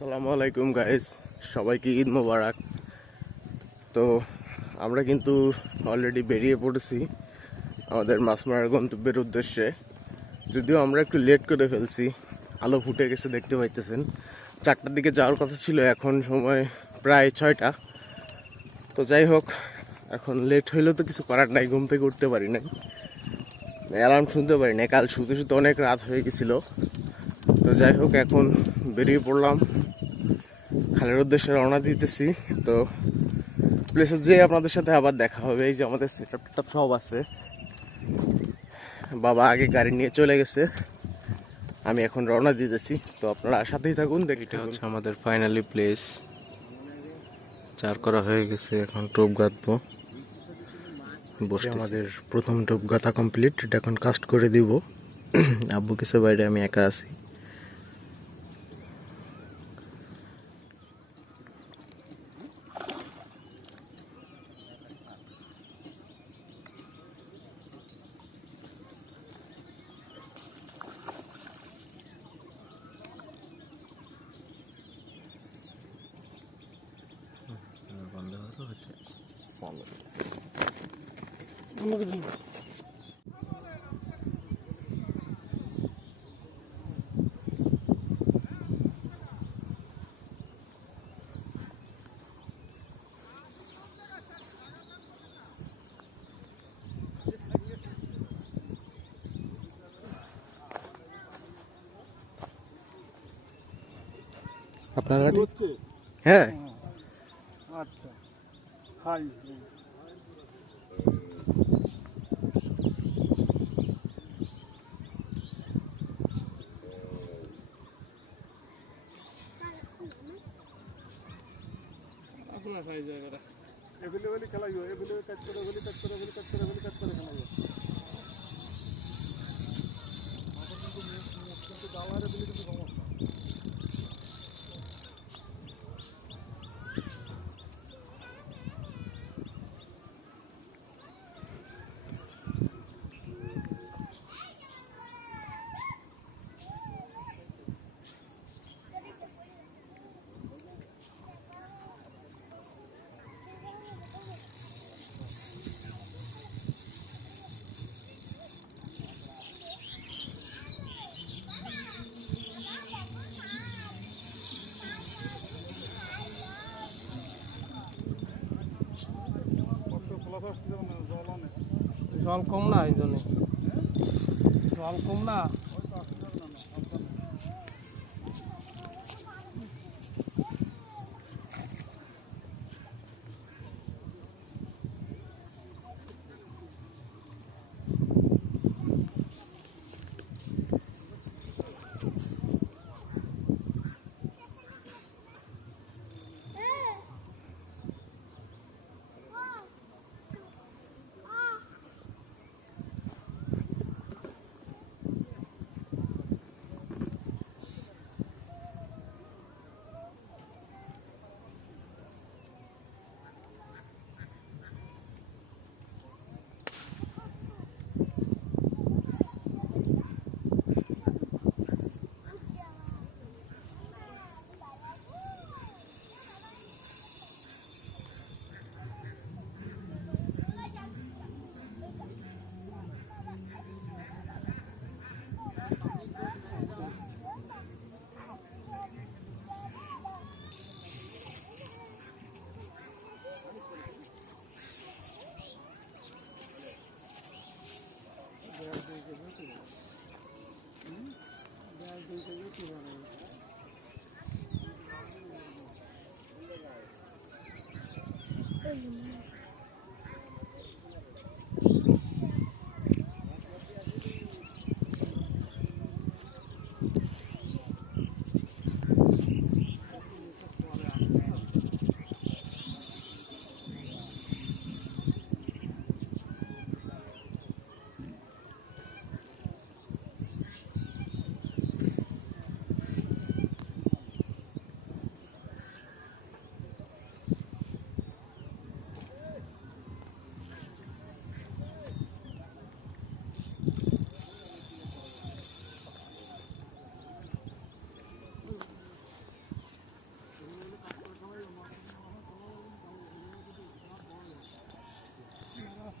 আসসালামু আলাইকুম গাইস সবাইকে ঈদ মোবারক। তো আমরা কিন্তু অলরেডি বেরিয়ে পড়েছি আমাদের মাছ মারার গন্তব্যের উদ্দেশ্যে। যদিও আমরা একটু লেট করে ফেলছি, আলো ফুটে গেছে, দেখতে পাইতেছেন। চারটার দিকে যাওয়ার কথা ছিল, এখন সময় প্রায় ছয়টা। তো যাই হোক, এখন লেট হইলেও তো কিছু করার নাই, ঘুম থেকে উঠতে পারি নাই। অ্যালার্ম শুনতে পারি নাই, কাল শুতে শুতে অনেক রাত হয়ে গেছিল। তো যাই হোক, এখন বেরিয়ে পড়লাম। খালের উদ্দেশ্যে রওনা দিতেছি। তো প্লেসে যে আপনাদের সাথে আবার দেখা হবে এই যে আমাদের সেট আপ সব আছে। বাবা আগে গাড়ি নিয়ে চলে গেছে। আমি এখন রওনা দিতেছি। তো আপনারা সাথেই থাকুন দেখি হচ্ছে আমাদের ফাইনালি প্লেস চার করা হয়ে গেছে এখন টোপ গাঁথবো। বসে আমাদের প্রথম টোপ গাঁথা কমপ্লিট এটা এখন কাস্ট করে দিব। আব্বু কিছু বাইরে আমি একা আছি। আপনার গাড়ি হ্যাঁ। আচ্ছা। হাই আপনার হাই জায়গাটা এগুলি বলি খেলাইও এগুলি কাজ করে, এগুলি কাজ করে, এগুলি কাজ করে এগুলি কাজ কিন্তু জল কম না এই জন্য। জল কম না।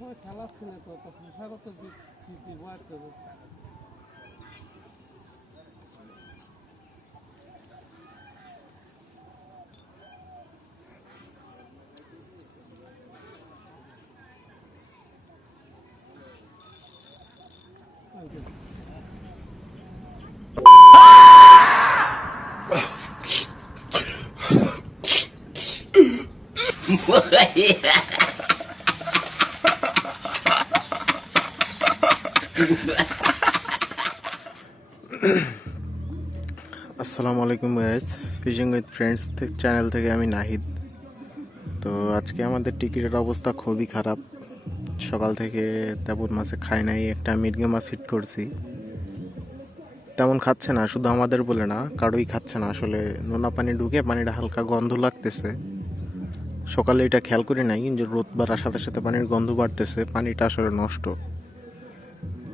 সময় খেলাচ্ছি না তো তখন খেলা তো দিতে বাড়তে আসসালামু আলাইকুম guys fishing with friends channel থেকে আমি নাহিদ। তো আজকে আমাদের টিকিটের অবস্থা খুবই খারাপ। সকাল থেকে তেমন মাছে খাই নাই, একটা মির্গে মাছ হিট করছি। তেমন খাচ্ছে না, শুধু আমাদের বলে না, কারোই খাচ্ছে না। আসলে নোনা পানি ঢুকে পানিটা হালকা গন্ধ লাগতেছে। সকালে এটা খেয়াল করি নাই যে রোদ বাড়ার সাথে সাথে পানির গন্ধ বাড়তেছে, পানিটা আসলে নষ্ট।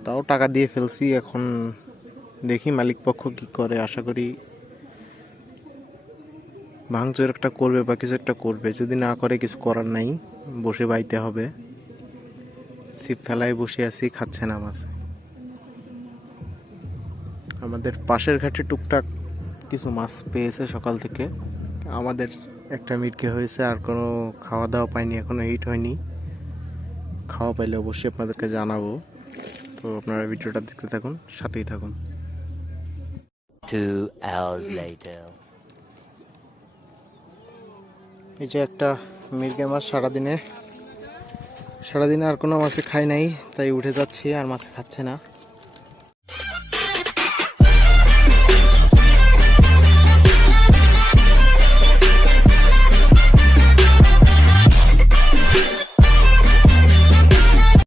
তাও টাকা দিয়ে ফেলছি, এখন দেখি মালিক পক্ষ কি করে, আশা করি ভাঙচুর একটা করবে বা কিছু একটা করবে। যদি না করে, কিছু করার নাই, বসে বাইতে হবে। ছিপ ফেলায় বসে আছি, খাচ্ছে না মাছ। আমাদের পাশের ঘাটে টুকটাক কিছু মাছ পেয়েছে সকাল থেকে। আমাদের একটা মিটকে হয়েছে, আর কোনো খাওয়া দাওয়া পাইনি, এখনও হিট হয়নি। খাওয়া পাইলে অবশ্যই আপনাদেরকে জানাব। তো আপনারা ভিডিওটা দেখতে থাকুন, সাথেই থাকুন। Two hours later. এই যে একটা মির্গে মাছ সারাদিনে সারাদিনে আর কোনো মাছে খাই নাই, তাই উঠে যাচ্ছি আর মাছে খাচ্ছে না